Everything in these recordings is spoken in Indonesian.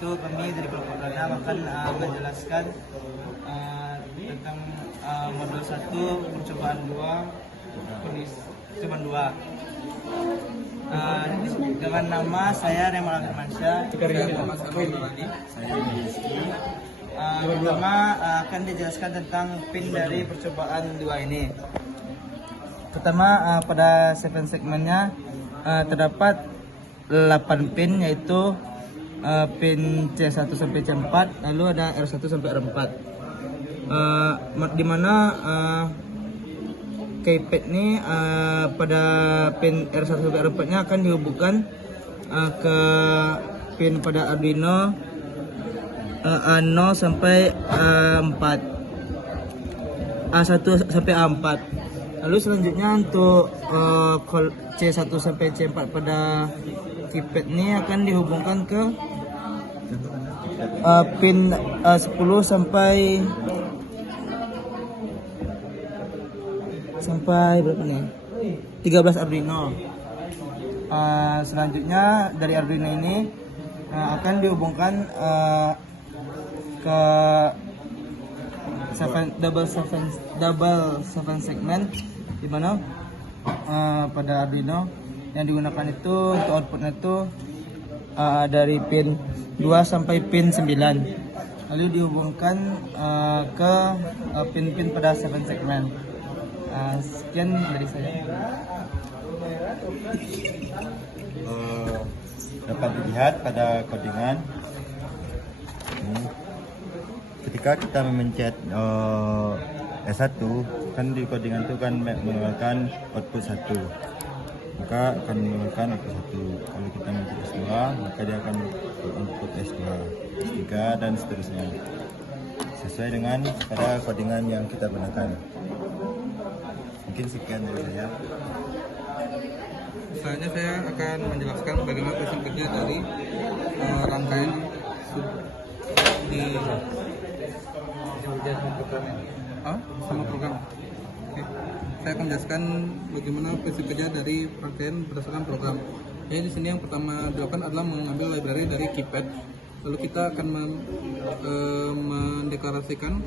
itu kami dari kelompok Rana akan menjelaskan tentang modul 1 percobaan 2 kondisi percobaan 2 dengan nama saya Remal Firmansyah. Pertama akan dijelaskan tentang pin dari percobaan 2 ini. Pertama pada 7 segmennya terdapat 8 pin, yaitu pin C1 sampai C4, lalu ada R1 sampai R4, di mana keypad ini pada pin R1 sampai R4 nya akan dihubungkan ke pin pada Arduino A0 sampai A4, A1 sampai A4. Lalu selanjutnya untuk C1 sampai C4 pada keypad ini akan dihubungkan ke pin 10 sampai berapa nih? 13 Arduino. Selanjutnya dari Arduino ini akan dihubungkan ke double seven segment, di mana pada Arduino yang digunakan itu untuk outputnya itu dari pin 2 sampai pin 9, lalu dihubungkan ke pin-pin pada 7 segmen. Sekian dari saya. Dapat dilihat pada codingan ketika kita memencet S1 kan di codingan itu kan mengeluarkan output 1, maka akan mengeluarkan output 1. Kalau kita mencet S2 maka dia akan output S2, S3 dan seterusnya sesuai dengan pada codingan yang kita gunakan. Mungkin sekian dari saya. Selanjutnya saya akan menjelaskan bagaimana prinsip kerja dari rangkaian di sama program. Oke. Saya akan menjelaskan bagaimana prinsip kerja dari rangkaian berdasarkan program. Jadi di sini yang pertama dilakukan adalah mengambil library dari keypad. Lalu kita akan mendeklarasikan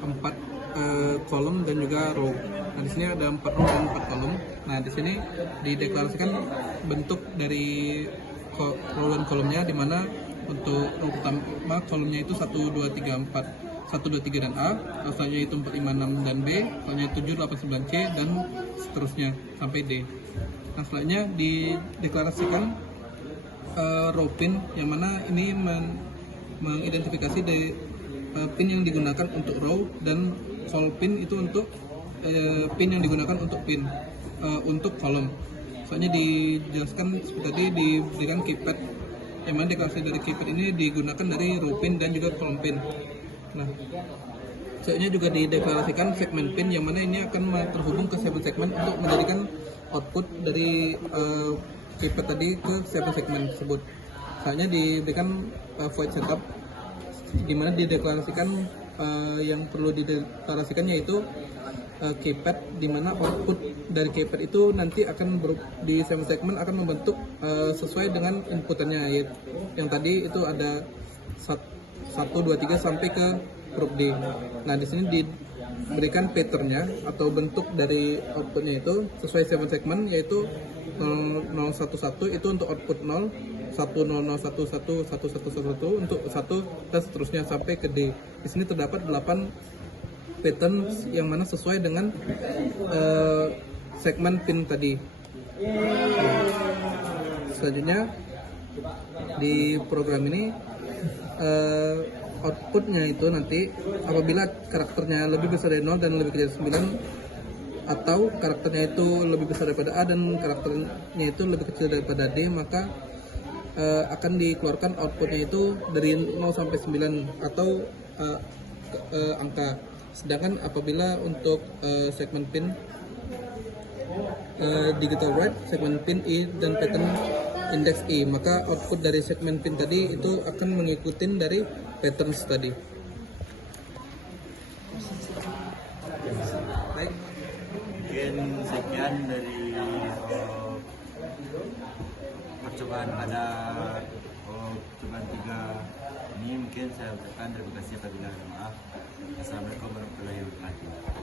4 kolom dan juga row. Nah, di sini ada 4 row dan 4 kolom. Nah, di sini dideklarasikan bentuk dari row dan kolomnya, di mana untuk row pertama kolomnya itu 1 2 3 4, 1 2 3 dan A, selanjutnya itu 4 5 6 dan B, selanjutnya 7 8 9 C dan seterusnya sampai D. Nah, selanjutnya dideklarasikan row pin, yang mana ini mengidentifikasi dari pin yang digunakan untuk row, dan call pin itu untuk pin yang digunakan untuk pin untuk kolom. Soalnya dijelaskan seperti tadi, diberikan keypad, yang mana deklarasi dari keypad ini digunakan dari row pin dan juga kolom pin. Nah, selanjutnya juga dideklarasikan segmen pin, yang mana ini akan terhubung ke 7 segmen untuk menjadikan output dari keypad tadi ke 7 segmen tersebut. Selanjutnya diberikan void setup, di mana dideklarasikan yang perlu dideklarasikan yaitu keypad, di mana output dari keypad itu nanti akan di 7 segmen akan membentuk sesuai dengan inputannya, yaitu yang tadi itu ada 1 2 3 sampai ke huruf D. Nah, di sini diberikan patternnya atau bentuk dari outputnya itu sesuai 7 segmen, yaitu 011 itu untuk output 0, 10011 1111 untuk 1 dan seterusnya sampai ke D. Di sini terdapat 8 pattern yang mana sesuai dengan segmen pin tadi. Selanjutnya di program ini outputnya itu nanti apabila karakternya lebih besar dari 0 dan lebih kecil dari 9, atau karakternya itu lebih besar daripada A dan karakternya itu lebih kecil daripada D, maka akan dikeluarkan outputnya itu dari 0 sampai 9 atau angka. Sedangkan apabila untuk segmen pin digital write, segmen pin I dan pattern index I, maka output dari segmen pin tadi itu akan mengikuti dari patterns tadi. Baik. Mungkin sekian dari percobaan pada percobaan 3 mungkin saya ucapkan terima kasih apabila ada maaf. Assalamualaikum warahmatullahi wabarakatuh.